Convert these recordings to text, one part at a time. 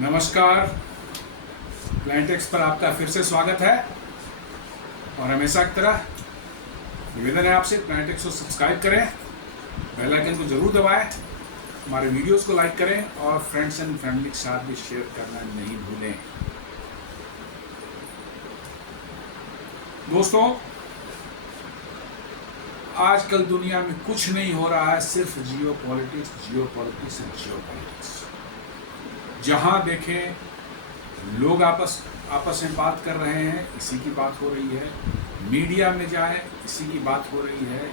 नमस्कार। प्लांटेक्स पर आपका फिर से स्वागत है और हमेशा की तरह निवेदन है आपसे प्लांटेक्स को सब्सक्राइब करें, बेल आइकन को जरूर दबाएं, हमारे वीडियोस को लाइक करें और फ्रेंड्स एंड फैमिली के साथ भी शेयर करना नहीं भूलें। दोस्तों, आजकल दुनिया में कुछ नहीं हो रहा है, सिर्फ जियो पॉलिटिक्स। जहां देखें लोग आपस में बात कर रहे हैं, इसी की बात हो रही है। मीडिया में जाएं, इसी की बात हो रही है।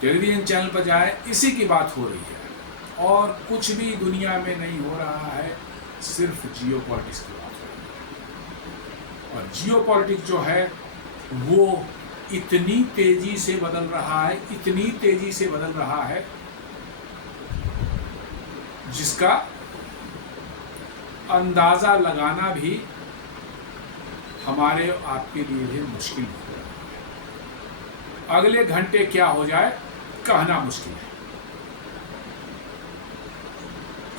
टेलीविजन चैनल पर जाएं, इसी की बात हो रही है। और कुछ भी दुनिया में नहीं हो रहा है, सिर्फ जियो पॉलिटिक्स की बात हो रही है। और जियो पॉलिटिक्स जो है वो इतनी तेजी से बदल रहा है जिसका अंदाजा लगाना भी हमारे आपके लिए भी मुश्किल हो रहा है। अगले घंटे क्या हो जाए कहना मुश्किल है।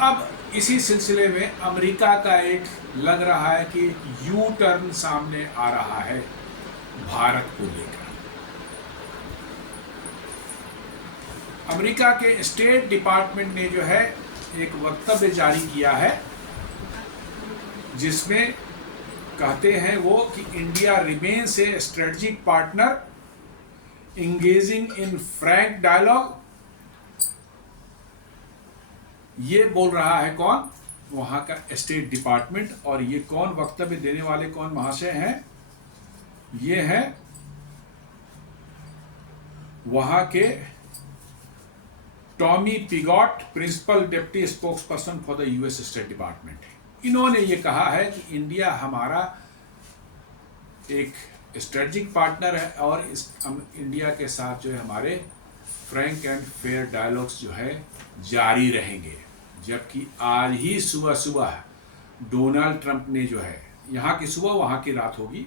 अब इसी सिलसिले में अमेरिका का एक लग रहा है कि यू टर्न सामने आ रहा है भारत को लेकर। अमेरिका के स्टेट डिपार्टमेंट ने जो है एक वक्तव्य जारी किया है जिसमें कहते हैं वो कि India remains a strategic partner engaging in frank dialogue. ये बोल रहा है कौन? वहां का स्टेट डिपार्टमेंट। और ये कौन वक्तव्य देने वाले कौन महाशय हैं? ये हैं वहां के Tommy Pigott, principal deputy spokesperson for the US State Department. इन्होंने ये कहा है कि इंडिया हमारा एक स्ट्रेटेजिक पार्टनर है और इस इंडिया के साथ जो है हमारे फ्रैंक एंड फेयर डायलॉग्स जो है जारी रहेंगे। जबकि आज ही सुबह सुबह डोनाल्ड ट्रंप ने जो है, यहाँ की सुबह वहाँ की रात होगी,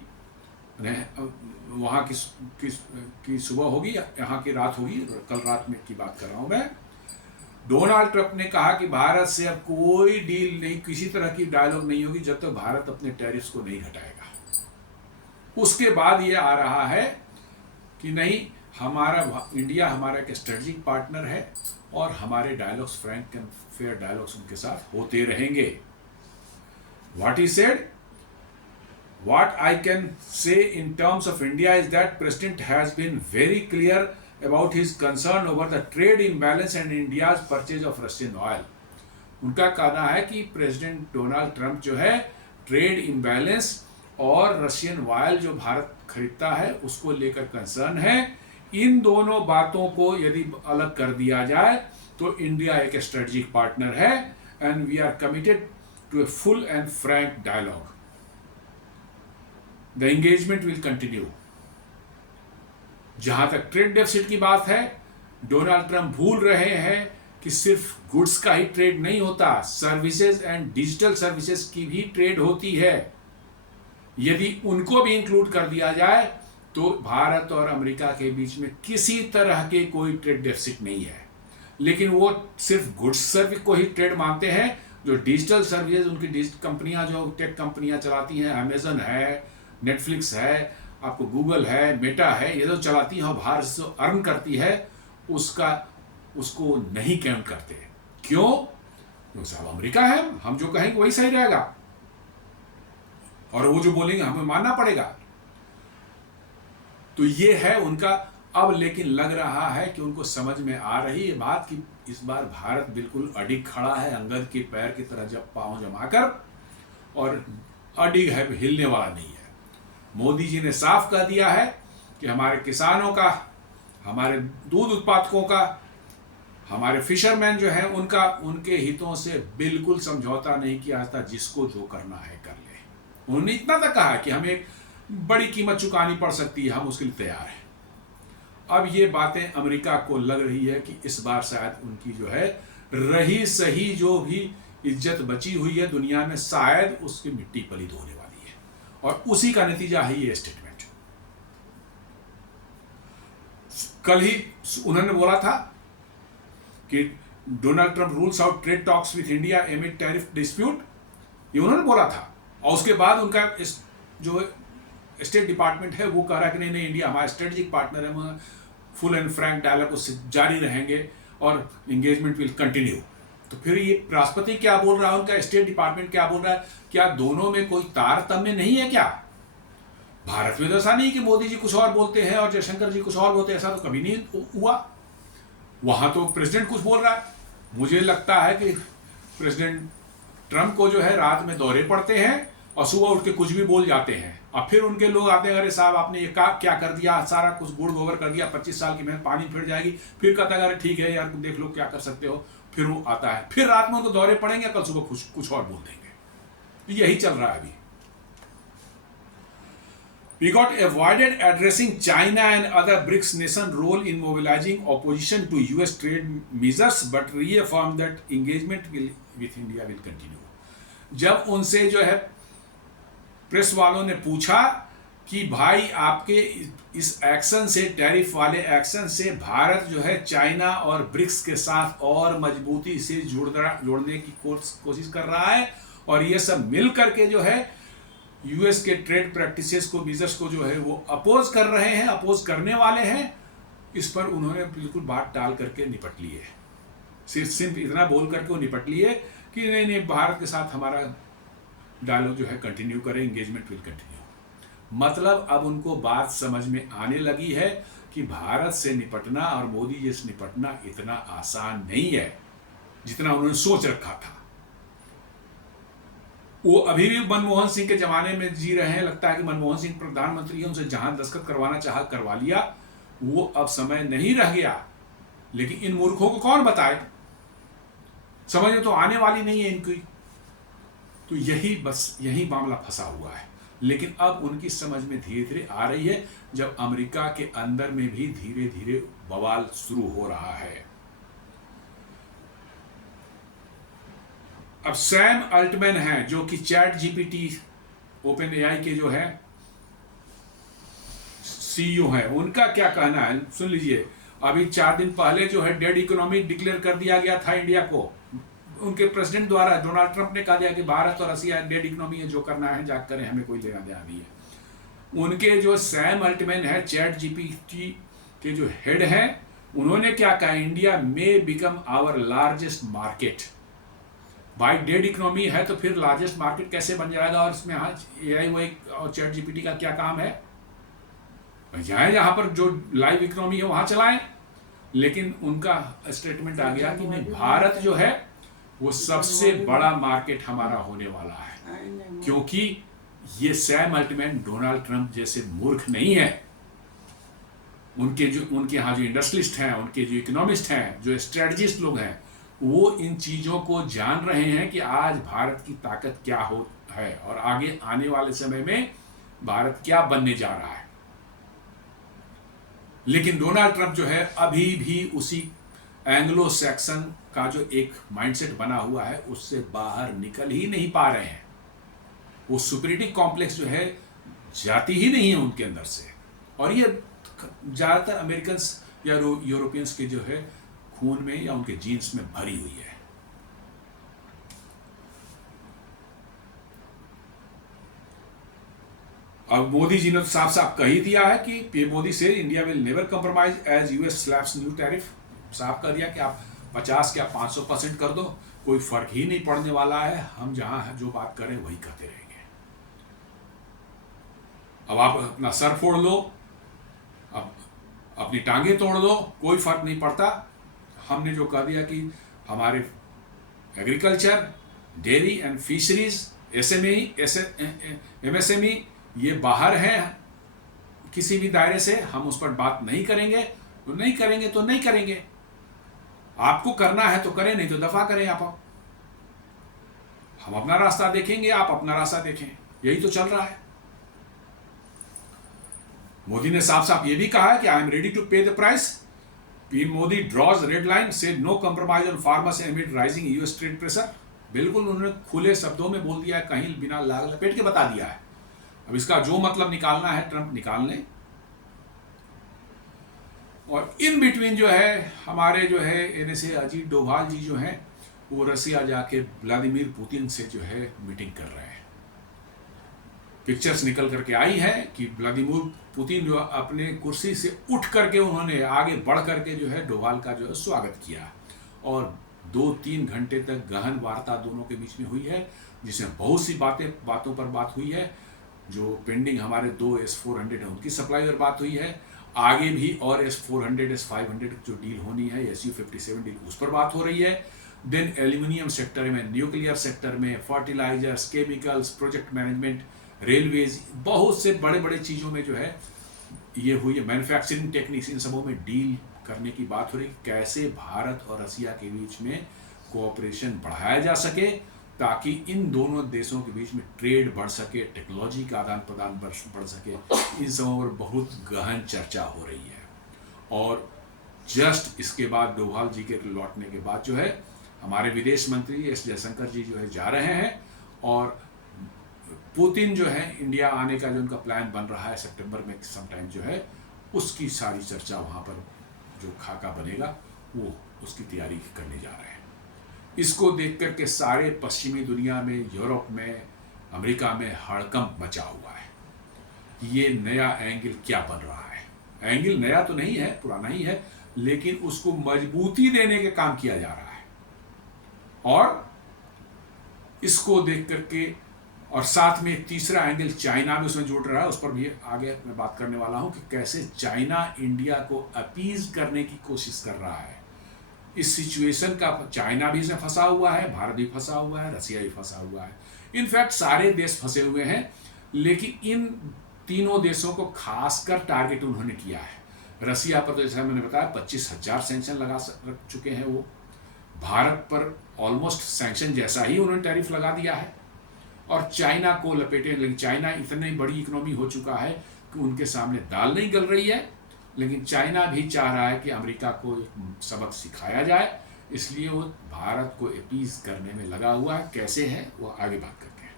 वहाँ की सुबह होगी, यहाँ की रात होगी, कल रात में की बात कर रहा हूँ मैं। डोनाल्ड ट्रंप ने कहा कि भारत से अब कोई डील नहीं, किसी तरह की डायलॉग नहीं होगी जब तक भारत अपने टैरिफ्स को नहीं घटाएगा। उसके बाद ये आ रहा है कि नहीं, इंडिया हमारा एक स्ट्रेटेजिक पार्टनर है और हमारे dialogues, Frank and fair dialogues उनके साथ होते रहेंगे। What he said, what I can say in terms of India is that President has been very clear about his concern over the trade imbalance and India's purchase of Russian oil. उनका कहना है कि president Donald Trump जो है trade imbalance और Russian oil जो भारत खरीदता है उसको लेकर कंसर्न है। इन दोनों बातों को यदि अलग कर दिया जाए तो इंडिया एक स्ट्रेटेजिक पार्टनर है and we are committed to a full and frank dialogue. The engagement will continue. जहां तक ट्रेड डेफिसिट की बात है, डोनाल्ड ट्रंप भूल रहे हैं कि सिर्फ गुड्स का ही ट्रेड नहीं होता, सर्विसेज एंड डिजिटल सर्विसेज की भी ट्रेड होती है। यदि उनको भी इंक्लूड कर दिया जाए तो भारत और अमेरिका के बीच में किसी तरह के कोई ट्रेड डेफिसिट नहीं है। लेकिन वो सिर्फ गुड्स सर्विस को ही ट्रेड मानते हैं। जो डिजिटल सर्विसेज उनकी डिजिटल कंपनियां, जो टेक कंपनियां चलाती हैं, अमेजन है, नेटफ्लिक्स है, आपको गूगल है, मेटा है, ये जो चलाती है और बाहर से अर्न करती है, उसको नहीं काउंट करते। क्यों? क्योंकि साहब अमेरिका है, हम जो कहेंगे वही सही रहेगा और वो जो बोलेंगे हमें मानना पड़ेगा। तो ये है उनका। अब लेकिन लग रहा है कि उनको समझ में आ रही है बात कि इस बार भारत बिल्कुल अडिग खड़ा है, अंगद के पैर की तरह जब पांव जमाकर, और अडिग है, हिलने वाला नहीं है। मोदी जी ने साफ कह दिया है कि हमारे किसानों का, हमारे दूध उत्पादकों का, हमारे फिशरमैन जो हैं उनके हितों से बिल्कुल समझौता नहीं किया जाता। जिसको जो करना है कर ले। उन्होंने इतना तक कहा कि हमें बड़ी कीमत चुकानी पड़ सकती है, हम उसके लिए तैयार हैं। अब ये बातें अमेरिका को लग रही है कि इस बार शायद उनकी जो है रही सही जो भी इज्जत बची हुई है दुनिया में, शायद उसकी मिट्टी पलीद होने वाली है। और उसी का नतीजा है ये स्टेटमेंट। कल ही उन्होंने बोला था कि Donald Trump rules out trade talks with India एमिड tariff dispute. ये उन्होंने बोला था। और उसके बाद उनका इस जो स्टेट डिपार्टमेंट है वो कह रहा है कि नहीं नहीं, इंडिया हमारा स्ट्रेटेजिक पार्टनर है, हम फुल एंड फ्रैंक डायलॉग उससे जारी रहेंगे और इंगेजमेंट विल कंटिन्यू। तो फिर ये राष्ट्रपति क्या बोल रहा है, उनका स्टेट डिपार्टमेंट क्या बोल रहा है, क्या दोनों में कोई तारतम्य नहीं है क्या? भारत में तो ऐसा नहीं कि मोदी जी कुछ और बोलते हैं और जयशंकर जी कुछ और बोलते हैं, ऐसा तो कभी नहीं हुआ। वहां तो प्रेसिडेंट कुछ बोल रहा है। मुझे लगता है कि प्रेसिडेंट ट्रंप को जो है रात में दौरे पड़ते हैं और सुबह उठ के कुछ भी बोल जाते हैं, और फिर उनके लोग आते हैं, अरे साहब आपने ये क्या कर दिया, सारा कुछ गुड़ गोबर कर दिया, 25 साल की मेहनत पानी फिर जाएगी। फिर कहता है अरे ठीक है यार देख लो क्या कर सकते हो। फिर वो आता है, फिर रात में उनको दौरे पड़ेंगे, कल सुबह कुछ और बोल देंगे। यही चल रहा है अभी। We got avoided addressing China and other BRICS nation role in mobilizing opposition to US trade measures, but reaffirmed that engagement with India will continue. जब उनसे जो है प्रेस वालों ने पूछा कि भाई आपके इस एक्शन से, टैरिफ वाले एक्शन से भारत जो है चाइना और ब्रिक्स के साथ और मजबूती से जोड़ने की कोशिश कर रहा है, और ये सब मिल करके जो है यूएस के ट्रेड प्रैक्टिसेस को, मीजर्स को जो है वो अपोज कर रहे हैं, अपोज करने वाले हैं। इस पर उन्होंने बिल्कुल बात टाल करके निपट ली है। सिर्फ इतना बोल करके वो निपट लिए कि नहीं नहीं, भारत के साथ हमारा डायलॉग जो है कंटिन्यू करें, एंगेजमेंट विल कंटिन्यू। मतलब अब उनको बात समझ में आने लगी है कि भारत से निपटना और मोदी जी से निपटना इतना आसान नहीं है जितना उन्होंने सोच रखा था। वो अभी भी मनमोहन सिंह के जमाने में जी रहे हैं। लगता है कि मनमोहन सिंह प्रधानमंत्री है, उनसे जहां दस्तखत करवाना चाहा करवा लिया, वो अब समय नहीं रह गया। लेकिन इन मूर्खों को कौन बताए, समझ में तो आने वाली नहीं है इनकी। तो यही मामला फंसा हुआ है। लेकिन अब उनकी समझ में धीरे धीरे आ रही है, जब अमेरिका के अंदर में भी धीरे धीरे बवाल शुरू हो रहा है। अब सैम अल्टमैन हैं जो कि चैट जीपीटी ओपन एआई के जो है सीईओ हैं, उनका क्या कहना है सुन लीजिए। अभी 4 दिन पहले जो है डेड इकोनॉमी डिक्लेयर कर दिया गया था इंडिया को, उनके प्रेसिडेंट द्वारा। डोनाल्ड ट्रंप ने कहा दिया कि भारत और रसिया डेड इकोनॉमी है, जो करना है जाकर करें, हमें कोई लेना देना नहीं है। उनके जो सैम अल्टमैन है चैट जीपीटी के जो हेड हैं, उन्होंने क्या कहा, India may become our largest market. भाई डेड इकोनॉमी है तो फिर लार्जेस्ट मार्केट कैसे बन जाएगा? और इसमें एआई वो और चैट जीपीटी का क्या काम है? जाए जहां पर जो लाइव इकोनॉमी है वहां चलाएं। लेकिन उनका स्टेटमेंट आ गया कि नहीं, भारत जो है वो सबसे बड़ा मार्केट हमारा होने वाला है। क्योंकि ये सैम अल्टमैन डोनाल्ड ट्रंप जैसे मूर्ख नहीं है। उनके यहाँ जो इंडस्ट्रियलिस्ट हैं, उनके जो इकोनॉमिस्ट हैं, जो स्ट्रेटजिस्ट लोग हैं, वो इन चीजों को जान रहे हैं कि आज भारत की ताकत क्या है और आगे आने वाले समय में भारत क्या बनने जा रहा है। लेकिन डोनाल्ड ट्रंप जो है अभी भी उसी एंग्लो सैक्सन का जो एक माइंडसेट बना हुआ है उससे बाहर निकल ही नहीं पा रहे हैं। वो सुपीरियरिटी कॉम्प्लेक्स जो है जाती ही नहीं है उनके अंदर से। और ये ज्यादातर अमेरिकन या यूरोपियंस के जो है खून में या उनके जीन्स में भरी हुई है। अब मोदी जी ने साफ साफ कह ही दिया है कि पीएम मोदी से India will never compromise as US slaps new tariff. साफ कर दिया कि आप 50 क्या 500% कर दो, कोई फर्क ही नहीं पड़ने वाला है, हम जहां जो बात करें वही करते रहेंगे। अब आप अपना सर फोड़ लो, अब अपनी टांगे तोड़ दो, कोई फर्क नहीं पड़ता। हमने जो कह दिया कि हमारे agriculture, dairy and fisheries, MSME ये बाहर है किसी भी दायरे से, हम उस पर बात नहीं करेंगे। तो नहीं करेंगे तो नहीं करेंगे, आपको करना है तो करें, नहीं तो दफा करें। आप हम अपना रास्ता देखेंगे, आप अपना रास्ता देखें, यही तो चल रहा है। मोदी ने साफ साफ ये भी कहा है कि I am ready to pay the price. PM Modi draws red line, says no compromise on farmers amid rising US trade pressure. बिल्कुल उन्होंने खुले शब्दों में बोल दिया है, कहीं बिना लाग लपेट के बता दिया है। अब इसका जो मतलब निकालना है ट्रंप निकाल लें। और इन बिटवीन जो है हमारे जो है एनएसए अजीत डोभाल जी जो हैं वो रसिया जाके व्लादिमीर पुतिन से जो है मीटिंग कर रहे हैं। पिक्चर्स निकल करके आई है कि व्लादिमीर पुतिन जो अपने कुर्सी से उठ करके उन्होंने आगे बढ़ करके जो है डोभाल का जो है स्वागत किया और 2-3 घंटे तक गहन वार्ता दोनों के बीच में हुई है, जिसमें बहुत सी बातों पर बात हुई है। जो पेंडिंग हमारे 2 S-400 है उनकी सप्लाई पर बात हुई है, आगे भी और S-400 S-500 जो डील होनी है, Su-57 डील, उस पर बात हो रही है। देन एल्यूमिनियम सेक्टर में, न्यूक्लियर सेक्टर में, fertilisers, chemicals, project management, railways, बहुत से बड़े बड़े चीज़ों में जो है ये हुई है। मैन्युफैक्चरिंग टेक्निक्स, इन सबों में डील करने की बात हो रही, कैसे भारत और रसिया के बीच में कोऑपरेशन बढ़ाया जा सके ताकि इन दोनों देशों के बीच में ट्रेड बढ़ सके, टेक्नोलॉजी का आदान प्रदान बढ़ सके। इन सबों पर बहुत गहन चर्चा हो रही है। और जस्ट इसके बाद डोभाल जी के लौटने के बाद जो है हमारे विदेश मंत्री एस जयशंकर जी जो है जा रहे हैं और पुतिन जो है इंडिया आने का जो उनका प्लान बन रहा है सितंबर में समटाइम जो है, उसकी सारी चर्चा वहाँ पर जो खाका बनेगा वो उसकी तैयारी करने जा रहे हैं। इसको देख कर के सारे पश्चिमी दुनिया में, यूरोप में, अमेरिका में हड़कंप मचा हुआ है। ये नया एंगल क्या बन रहा है? एंगल नया तो नहीं है, पुराना ही है, लेकिन उसको मजबूती देने के काम किया जा रहा है। और इसको देख करके और साथ में तीसरा एंगल चाइना भी उसमें जुड़ रहा है, उस पर भी आगे मैं बात करने वाला हूं कि कैसे चाइना इंडिया को अपीज करने की कोशिश कर रहा है। इस सिचुएशन का चाइना भी इसमें फंसा हुआ है, भारत भी फंसा हुआ है, रसिया भी फंसा हुआ है। इनफैक्ट सारे देश फंसे हुए हैं, लेकिन इन तीनों देशों को खासकर टारगेट उन्होंने किया है। रसिया पर तो जैसा मैंने बताया 25,000 सैंक्शन रख चुके हैं वो। भारत पर ऑलमोस्ट सैंक्शन जैसा ही उन्होंने टैरिफ लगा दिया है और चाइना को लपेटे। लेकिन चाइना इतनी बड़ी इकोनॉमी हो चुका है कि उनके सामने दाल नहीं गल रही है, लेकिन चाइना भी चाह रहा है कि अमेरिका को सबक सिखाया जाए, इसलिए वो भारत को अपीज करने में लगा हुआ है। कैसे है वो आगे बात करते हैं।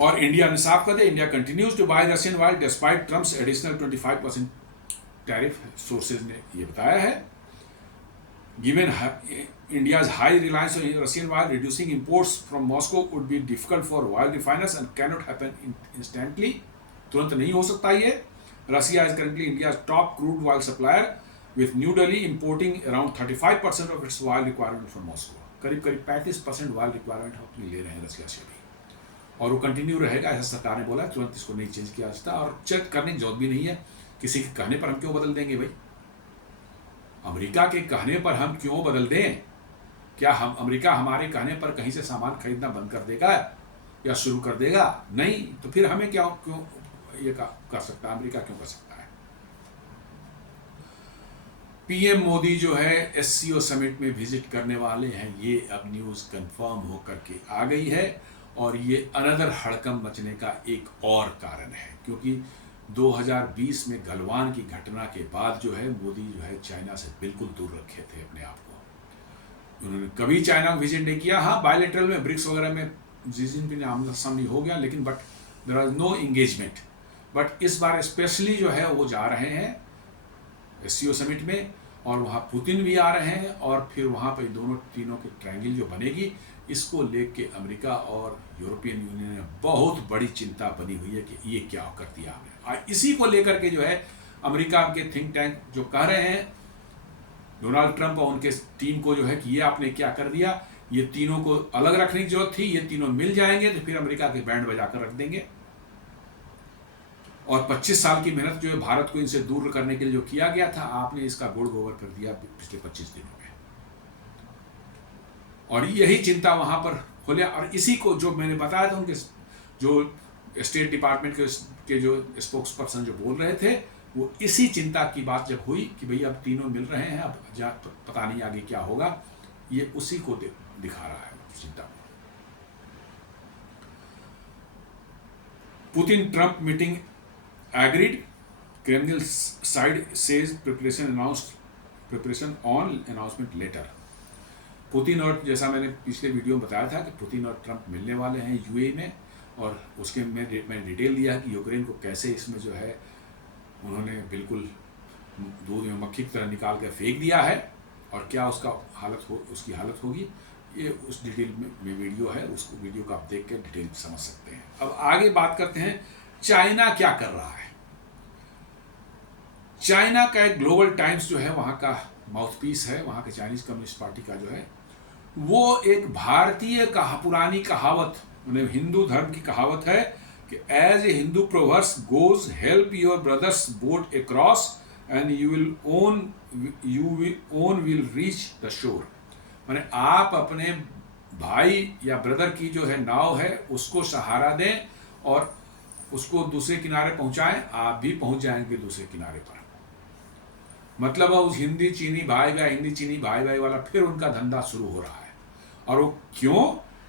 और इंडिया ने साफ कर दिया, India continues to buy Russian oil despite Trump's additional 25% tariff, sources ने ये बताया है। Given India's high reliance on Russian oil, reducing imports from Moscow would be difficult for oil refiners and cannot happen instantly. तुरंत नहीं हो सकता ये। Russia is currently India's top crude oil supplier, with New Delhi importing around 35% of its oil requirement from Moscow. करीब 35% oil requirement हम ले रहे हैं रसिया से भी, और वो कंटिन्यू रहेगा, ऐसा सरकार ने बोला। तुरंत इसको नहीं चेंज किया जा सकता और चेक करने की जरूरत भी नहीं है। किसी के कहने पर हम क्यों बदल देंगे भाई? अमेरिका के कहने पर हम क्यों बदल दें? क्या हम अमेरिका हमारे कहने पर कहीं से सामान खरीदना बंद कर देगा या शुरू कर देगा? नहीं। तो फिर हमें क्यों ये कर सकता है? अमेरिका क्यों कर सकता है? पीएम मोदी जो है SCO समिट में विजिट करने वाले हैं, ये अब न्यूज़ कंफर्म होकर के आ गई है। और ये अनदर हड़कंप मचने का एक और कारण है, क्योंकि 2020 में गलवान की घटना के बाद जो है मोदी जो है चाइना से बिल्कुल दूर रखे थे अपने आप को। उन्होंने कभी चाइना विजिट नहीं किया। हाँ, बायलैटरल में ब्रिक्स वगैरह में जी जिनपिंग आमना सामने हो गया, लेकिन but there was no engagement. But इस बार स्पेशली जो है वो जा रहे हैं SCO समिट में, और वहाँ पुतिन भी आ रहे हैं, और फिर वहाँ पर तीनों की ट्रायंगल जो बनेगी, इसको लेके अमेरिका और यूरोपियन यूनियन में बहुत बड़ी चिंता बनी हुई है कि ये क्या कर दिया हमने। इसी को लेकर के जो है अमेरिका के थिंक टैंक जो कह रहे हैं डोनाल्ड ट्रंप और उनके टीम को जो है कि ये आपने क्या कर दिया, ये तीनों को अलग रखने की जरूरत थी, ये तीनों मिल जाएंगे तो फिर अमेरिका के बैंड बजाकर रख देंगे। और 25 साल की मेहनत जो है भारत को इनसे दूर करने के लिए जो किया गया था, आपने इसका गुड़ गोबर कर दिया पिछले 25 दिनों में। और यही चिंता वहां पर खोलिया, और इसी को जो मैंने बताया था, उनके जो स्टेट डिपार्टमेंट के जो स्पोक्स पर्सन जो बोल रहे थे, वो इसी चिंता की बात जब हुई कि भाई अब तीनों मिल रहे हैं, अब पता नहीं आगे क्या होगा, ये उसी को दिखा रहा है चिंता को। Putin Trump meeting agreed, Kremlin side says preparation on announcement later. Putin और, जैसा मैंने पिछले वीडियो में बताया था कि पुतिन और ट्रंप मिलने वाले हैं यूएई में, और उसके मैं डिटेल दिया कि यूक्रेन को कैसे इसमें जो है उन्होंने बिल्कुल दूध में मक्खी की तरह निकाल कर फेंक दिया है, और क्या उसकी हालत होगी, ये उस डिटेल में वीडियो है, उसको वीडियो को आप देख के डिटेल समझ सकते हैं। अब आगे बात करते हैं चाइना क्या कर रहा है। चाइना का एक ग्लोबल टाइम्स जो है वहाँ का माउथपीस है, वहाँ के चाइनीज कम्युनिस्ट पार्टी का जो है, वो एक भारतीय पुरानी कहावत, मतलब हिंदू धर्म की कहावत है कि as a Hindu proverb goes help your brother's boat across and own will reach the shore. माने आप अपने भाई या ब्रदर की जो है नाव है उसको सहारा दें और उसको दूसरे किनारे पहुंचाएं, आप भी पहुंच जाएंगे दूसरे किनारे पर। मतलब उस हिंदी चीनी भाई वाला फिर उनका धंधा शुरू हो रहा है। और वो क्यों?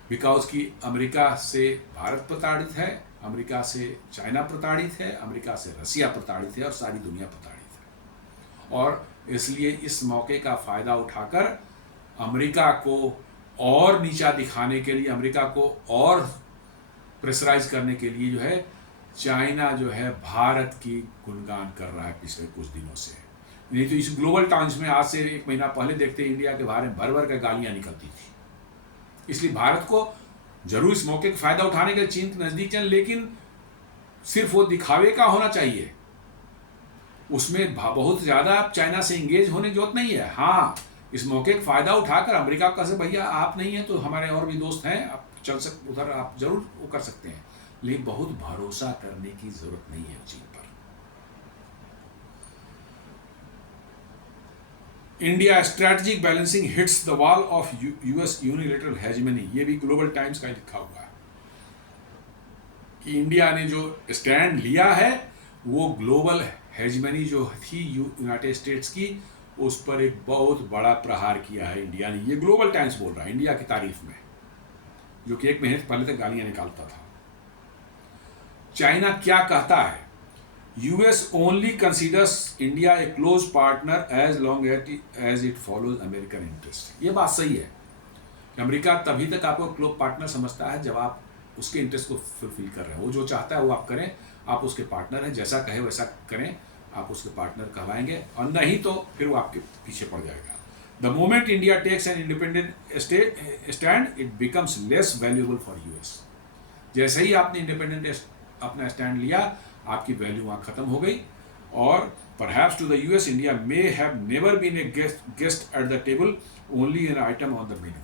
बिकॉज कि अमेरिका से भारत प्रताड़ित है, अमेरिका से चाइना प्रताड़ित है, अमेरिका से रसिया प्रताड़ित है और सारी दुनिया प्रताड़ित है। और इसलिए इस मौके का फ़ायदा उठाकर अमेरिका को और नीचा दिखाने के लिए, अमेरिका को और प्रेशराइज करने के लिए जो है चाइना जो है भारत की गुणगान कर रहा है पिछले कुछ दिनों से। नहीं तो इस ग्लोबल टाइम्स में आज से 1 महीना पहले देखते इंडिया के बारे में भर भर के गालियां निकलती थी। इसलिए भारत को जरूर इस मौके का फायदा उठाने के चीन के नजदीक चल, लेकिन सिर्फ वो दिखावे का होना चाहिए, उसमें बहुत ज्यादा चाइना से इंगेज होने की जरूरत नहीं है। हाँ, इस मौके का फायदा उठाकर अमेरिका का से भैया आप नहीं है तो हमारे और भी दोस्त हैं, आप चल सकते उधर, आप जरूर वो कर सकते हैं, लेकिन बहुत भरोसा करने की जरूरत नहीं है चीन पर। India strategic balancing hits the wall of US unilateral hegemony, ये भी ग्लोबल टाइम्स का लिखा हुआ है कि इंडिया ने जो स्टैंड लिया है वो ग्लोबल हेजेमनी जो थी यूनाइटेड स्टेट्स की, उस पर एक बहुत बड़ा प्रहार किया है इंडिया ने। ये ग्लोबल टाइम्स बोल रहा है इंडिया की तारीफ में, जो कि 1 महीने पहले तक गालियां निकालता था। चाइना क्या कहता है? US only considers India a close partner as long as it follows American interest। ये बात सही है कि अमेरिका तभी तक आपको क्लोज पार्टनर समझता है जब आप उसके इंटरेस्ट को फुलफिल कर रहे हैं। वो जो चाहता है वो आप करें, आप उसके पार्टनर हैं, जैसा कहे वैसा करें, आप उसके पार्टनर कहलाएंगे, और नहीं तो फिर वो आपके पीछे पड़ जाएगा। The moment India takes an independent stand it becomes less valuable for US। जैसे ही आपने इंडिपेंडेंट अपना स्टैंड लिया, आपकी वैल्यू वहाँ खत्म हो गई। और perhaps to the US India may have never been a guest at the table, only an item on the menu.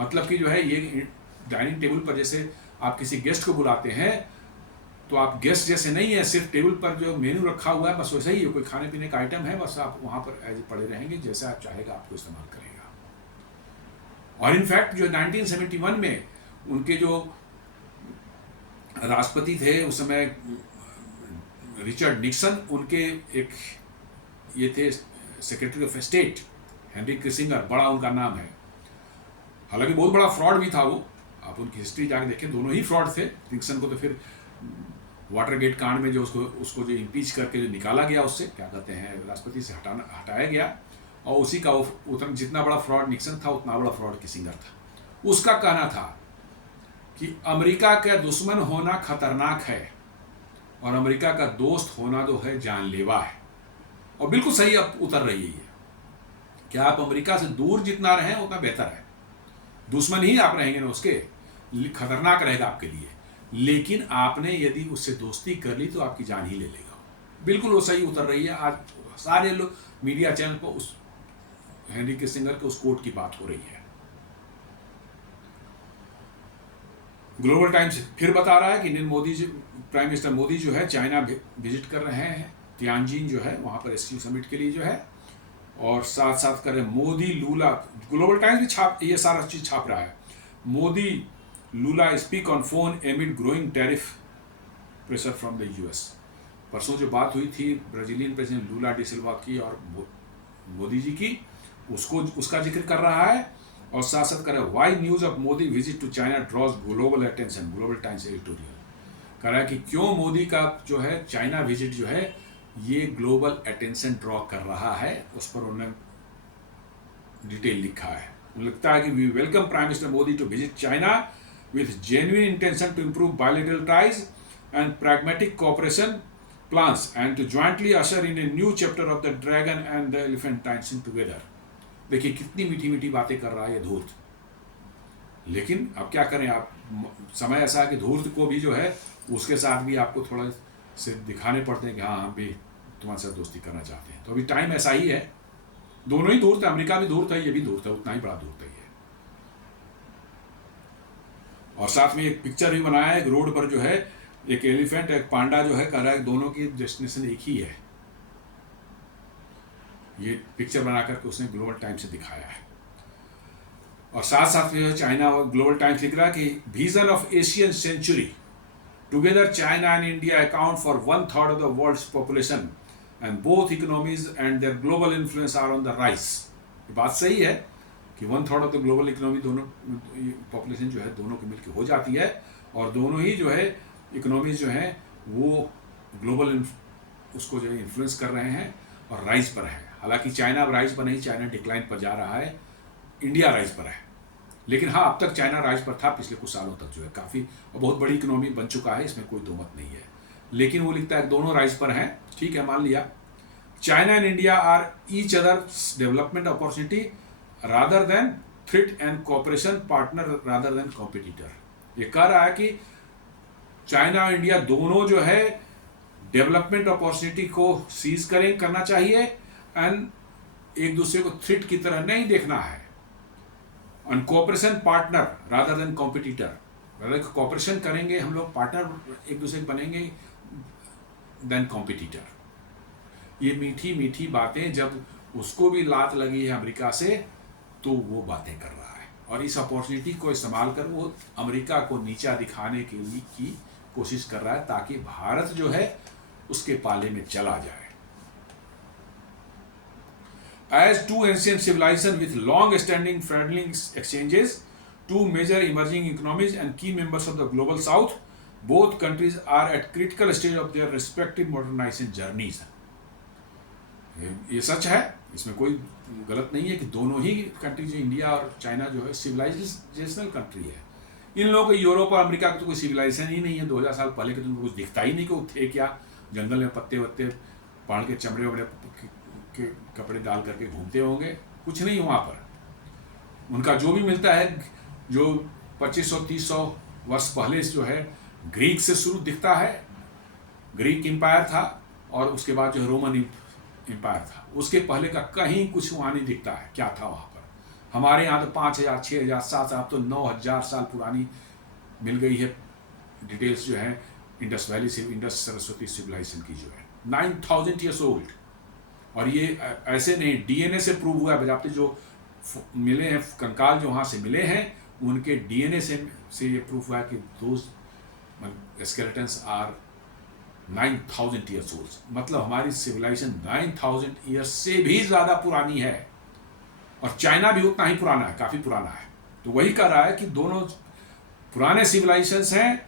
मतलब कि जो है ये डाइनिंग टेबल पर जैसे आप किसी गेस्ट को बुलाते हैं तो आप गेस्ट जैसे नहीं है, सिर्फ टेबल पर जो मेन्यू रखा हुआ है बस वैसा ही है, कोई खाने पीने का आइटम है, बस आप वहाँ पर एज पड़े रहेंगे, जैसा आप चाहेगा आपको इस्तेमाल करेगा। और इनफैक्ट जो 1971 में उनके जो राष्ट्रपति थे उस समय रिचर्ड निक्सन, उनके एक ये थे secretary of state Henry Kissinger, बड़ा उनका नाम है। हालांकि बहुत बड़ा फ्रॉड भी था वो, आप उनकी हिस्ट्री जाके देखें, दोनों ही फ्रॉड थे। निक्सन को तो फिर वाटरगेट कांड में जो उसको जो इम्पीच करके जो निकाला गया, उससे क्या कहते हैं राष्ट्रपति से हटाया गया, और उसी का उतना जितना बड़ा फ्रॉड निक्सन था उतना बड़ा फ्रॉड किसिंगर था। उसका कहना था कि अमेरिका का दुश्मन होना खतरनाक है और अमेरिका का दोस्त होना जो है जानलेवा है। और बिल्कुल सही अब उतर रही है कि आप अमेरिका से दूर जितना रहें उतना बेहतर है। दुश्मन ही आप रहेंगे ना उसके, खतरनाक रहेगा आपके लिए, लेकिन आपने यदि उससे दोस्ती कर ली तो आपकी जान ही ले लेगा। बिल्कुल वो सही उतर रही है। आज सारे लोग मीडिया चैनल पर उस हेनरी किसिंगर के उस कोट की बात हो रही है। ग्लोबल टाइम्स फिर बता रहा है कि इंडियन प्राइम मिनिस्टर मोदी जो है चाइना विजिट कर रहे हैं, तियानजिन जो है वहाँ पर SCO समिट के लिए जो है, और साथ साथ कर रहे मोदी लूला। ग्लोबल टाइम्स भी ये सारा चीज़ छाप रहा है। Modi Lula speak on phone amid growing tariff pressure from the US। परसों जो बात हुई थी Brazilian president Lula da Silva की और मोदी जी की, उसका जिक्र कर रहा है, और साथ साथ कर रहा है why news of Modi visit to China draws global attention. Global Times editorial कर रहा है कि क्यों मोदी का जो है चाइना विजिट जो है ये ग्लोबल अटेंशन ड्रॉ कर रहा है, उस पर उन्होंने डिटेल लिखा है। मुझे लगता है कि we welcome prime minister Modi to visit China with genuine intention to improve bilateral ties and pragmatic cooperation plans and to jointly usher in a new chapter of the dragon and the elephant dancing together। देखिए कितनी मीठी मीठी बातें कर रहा है ये धूर्त, लेकिन अब क्या करें आप, समय ऐसा है कि धूर्त को भी जो है उसके साथ भी आपको थोड़ा से दिखाने पड़ते हैं कि हाँ हम भी तुम्हारे साथ दोस्ती करना चाहते हैं। तो अभी टाइम ऐसा ही है, दोनों ही धूर्त है, अमेरिका भी धूर्त है, ये भी धूर्त है, उतना ही बड़ा धूर्त है ये। और साथ में एक पिक्चर भी बनाया है, एक रोड पर जो है एक एलिफेंट एक पांडा जो है कह रहा है दोनों की डेस्टिनेशन एक ही है। ये पिक्चर बना करके उसने ग्लोबल टाइम्स से दिखाया है। और साथ साथ में चाइना और ग्लोबल टाइम्स लिख रहा है कि vision of Asian century together China and India account for 1/3 of the world's population and both economies and their global influence are on the rise. ये बात सही है कि 1/3 ऑफ द ग्लोबल इकोनॉमी, दोनों पॉपुलेशन जो है दोनों की मिलकर हो जाती है, और दोनों ही जो है इकोनॉमीज जो है वो ग्लोबल उसको जो है इन्फ्लुएंस कर रहे हैं और राइज पर है। हालांकि चाइना अब राइज पर नहीं, चाइना डिक्लाइन पर जा रहा है, इंडिया राइज पर है। लेकिन हाँ, अब तक चाइना राइज पर था, पिछले कुछ सालों तक जो है काफ़ी बहुत बड़ी इकोनॉमी बन चुका है, इसमें कोई दो मत नहीं है। लेकिन वो लिखता है दोनों राइज पर हैं, ठीक है मान लिया। China and India are each other's development opportunity rather than threat and cooperation partner rather than competitor. ये कह रहा है कि चाइना और इंडिया दोनों जो है डेवलपमेंट अपॉर्चुनिटी को सीज करना चाहिए एंड एक दूसरे को थ्रेट की तरह नहीं देखना है। And cooperation partner rather than competitor, मतलब कोऑपरेशन करेंगे हम लोग, पार्टनर एक दूसरे के बनेंगे देन कॉम्पिटिटर। ये मीठी मीठी बातें जब उसको भी लात लगी है अमेरिका से, तो वो बातें कर रहा है और इस अपॉर्चुनिटी को इस्तेमाल कर वो अमेरिका को नीचा दिखाने के लिए की कोशिश कर रहा है, ताकि भारत जो है उसके पाले में चला जाए। As two ancient civilizations with long-standing friendly exchanges, two major emerging economies and key members of the global south, both countries are at critical stage of their respective modernization journeys. ये सच है, इसमें कोई गलत नहीं है कि दोनों ही कंट्री जो इंडिया और चाइना जो है सिविलाइजेशनल कंट्री है। इन लोगों को यूरोप और अमेरिका का तो कोई सिविलाइजेशन ही नहीं है। 2000 साल पहले के तो उनको कुछ दिखता ही नहीं कि वो थे क्या, जंगल में पत्ते वत्ते पहाड़ के चमड़े वमड़े के कपड़े डाल करके घूमते होंगे, कुछ नहीं वहाँ पर। उनका जो भी मिलता है, जो 2500-3000 वर्ष पहले जो है ग्रीक से शुरू दिखता है, ग्रीक एम्पायर था, और उसके बाद जो रोमन एम्पायर था, उसके पहले का कहीं कुछ वहाँ नहीं दिखता है क्या था वहाँ पर। हमारे यहाँ तो 5000, 6000, 7000, अब तो 9000 साल पुरानी मिल गई है डिटेल्स जो है इंडस वैली से, इंडस सरस्वती सिविलाइजेशन की जो है 9000 ईयर्स ओल्ड। और ये ऐसे नहीं, डीएनए से प्रूव हुआ है। बजाते जो मिले हैं कंकाल जो वहाँ से मिले हैं, उनके डीएनए से ये प्रूफ हुआ है कि those skeletons are 9000 years old. मतलब हमारी सिविलाइजेशन 9000 ईयर्स से भी ज़्यादा पुरानी है, और चाइना भी उतना ही पुराना है, काफ़ी पुराना है। तो वही कह रहा है कि दोनों पुराने सिविलाइजेशंस हैं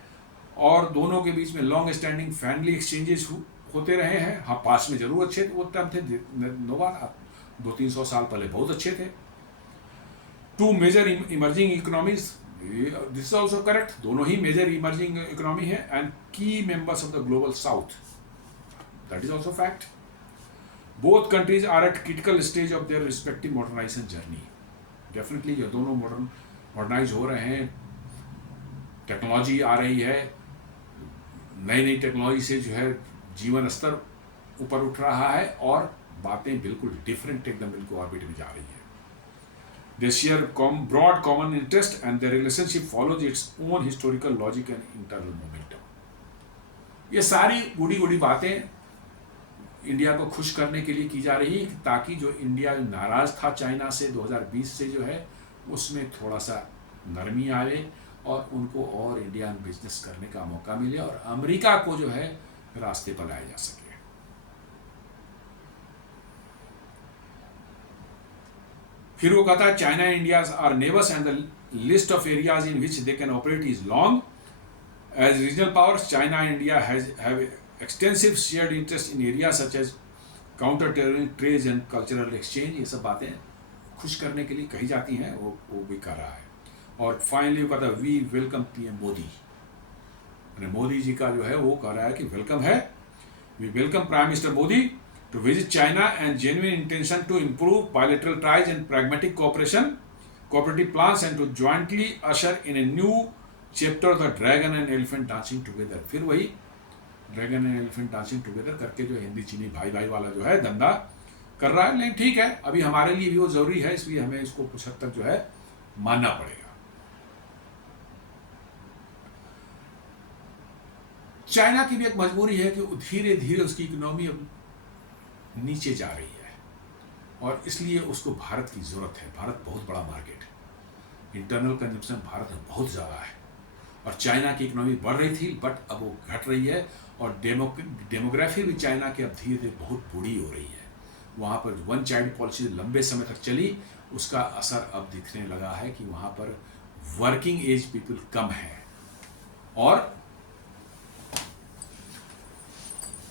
और दोनों के बीच में लॉन्ग स्टैंडिंग फ्रेंडली एक्सचेंजेस होते रहे हैं। हाँ, पास में जरूर अच्छे वो टाइम थे, 200-300 साल पहले बहुत अच्छे थे। Two major emerging economies, this is also correct, दोनों ही मेजर इमर्जिंग इकोनॉमी है, and key members of the global south, that is also fact. Both countries are at critical stage of their respective modernisation journey. Definitely ये दोनों modernise हो रहे हैं, technology आ रही है, नई नई टेक्नोलॉजी से जो है जीवन स्तर ऊपर उठ रहा है, और बातें बिल्कुल डिफरेंट एकदम बिल्कुल ऑर्बिट में जा रही है। They share broad common interest and the relationship follows its own historical logic and internal momentum. ये सारी गुड़ी गुड़ी बातें इंडिया को खुश करने के लिए की जा रही है, ताकि जो इंडिया नाराज था चाइना से 2020 से जो है, उसमें थोड़ा सा नरमी आए और उनको और इंडिया में बिजनेस करने का मौका मिले, और अमेरिका को जो है रास्ते पर लाया जा सके। फिर वो कहता है China and India are neighbours and the list of areas in which they can operate is long. As regional powers, China and India have extensive shared interest in area such as counter terrorism, trade and cultural exchange. ये सब बातें खुश करने के लिए कही जाती हैं, वो भी कर रहा है। और फाइनली वो कहता है we welcome PM Modi. Modi ji का जो है वो कह रहा है कि वेलकम है, we welcome prime minister Modi to visit China and genuine intention to improve bilateral ties and pragmatic cooperative plans and to jointly usher in a new chapter of the dragon and elephant dancing together। फिर वही dragon and elephant dancing together करके जो हिंदी चीनी भाई भाई वाला जो है धंधा कर रहा है, लेकिन ठीक है, अभी हमारे लिए भी वो जरूरी है, इसलिए हमें इसको कुछ हद तक जो है मानना पड़ेगा। चाइना की भी एक मजबूरी है कि धीरे धीरे उसकी इकोनॉमी अब नीचे जा रही है और इसलिए उसको भारत की जरूरत है। भारत बहुत बड़ा मार्केट है, इंटरनल कंजप्शन भारत में बहुत ज़्यादा है और चाइना की इकोनॉमी बढ़ रही थी बट अब वो घट रही है और डेमोग्राफी भी चाइना की अब धीरे धीरे बहुत बुरी हो रही है। वहाँ पर वन चाइल्ड पॉलिसी लंबे समय तक चली, उसका असर अब दिखने लगा है कि वहाँ पर वर्किंग एज पीपल कम है और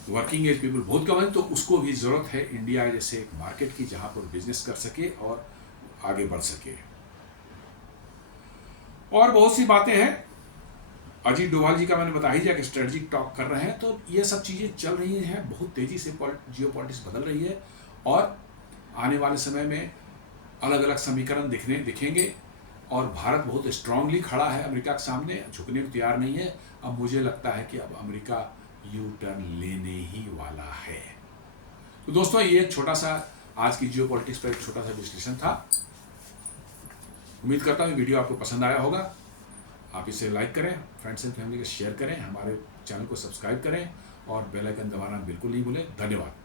वर्किंग एज पीपल बहुत कम है, तो उसको भी ज़रूरत है इंडिया जैसे एक मार्केट की जहाँ पर बिजनेस कर सके और आगे बढ़ सके। और बहुत सी बातें हैं, अजीत डोभाल जी का मैंने बता ही दिया कि स्ट्रेटजिक टॉक कर रहे हैं, तो ये सब चीज़ें चल रही हैं, बहुत तेज़ी से जियोपॉलिटिक्स बदल रही है और आने वाले समय में अलग अलग समीकरण दिखेंगे और भारत बहुत स्ट्रांगली खड़ा है अमेरिका के सामने, झुकने को तैयार नहीं है। अब मुझे लगता है कि अब अमेरिका यू टर्न लेने ही वाला है। तो दोस्तों, ये एक छोटा सा आज की जियोपॉलिटिक्स पर एक छोटा सा विश्लेषण था। उम्मीद करता हूँ वीडियो आपको पसंद आया होगा। आप इसे लाइक करें, फ्रेंड्स एंड फैमिली के शेयर करें, हमारे चैनल को सब्सक्राइब करें और बेल आइकन दबाना बिल्कुल नहीं भूलें। धन्यवाद।